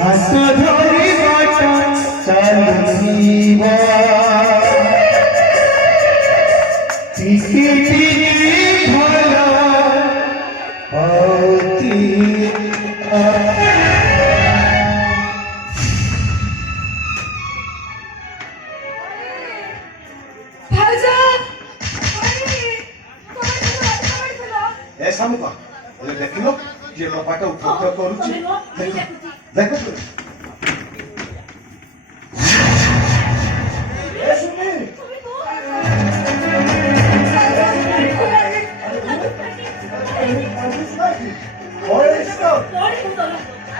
হাত ধরি বাটা চালিব টিকি টিকি ভোলা হতি ए सामुका बोले देखिलो ये कपाटा उठा करूची देखो तो ए सुनी ओए इसको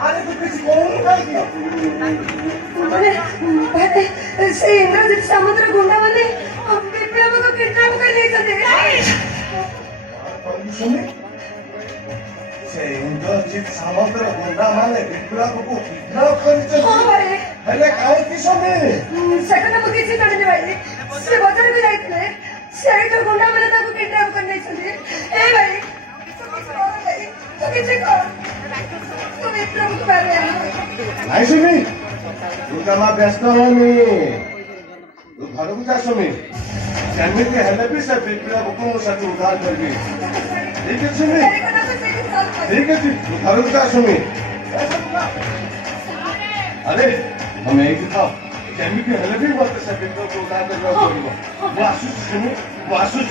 अरे तू किसी को उठाई दिया से इंद्रजित समुद्र गुंडा वाले विप्लव को किडनैप कर ले चले सुनी से इंद्रजित समुद्र गुंडा माने विप्लव को किडनैप कर चले हां भाई अरे काहे की सुनी सेकंड में किसी करने भाई से बाजार में जाते से तो गुंडा वाले ताको किडनैप करने चले ए भाई तो किसी को तो विप्लव को मार रहे नाही सुनी तू कामा व्यस्त होनी तू घर को जा सुनी जेमिति हेले भी से विप्लव को सच उद्धार करबी ठीक है सुनी ठीक है तू घर को जा सुनी अरे हम एक था जेमिति हेले भी मत से विप्लव को उद्धार करबा पड़िबो वासु सुनी वासु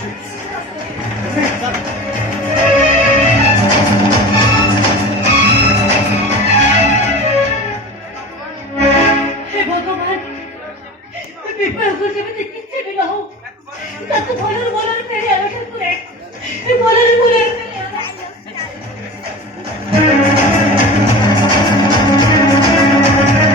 हे भगवान विप्लव को जब किसी भी ना हो तब तो बोलर फेरे आवे ठाकुर हे बोलर